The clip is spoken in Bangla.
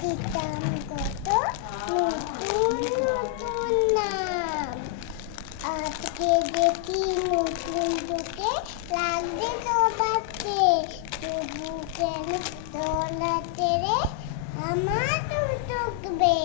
দিতাম কত নতুন নতুন নাম। আজকে দেখি নতুন চোখে লাগছে সবাইকে, তবু কেন দোলাতে রে আমার চোখবে।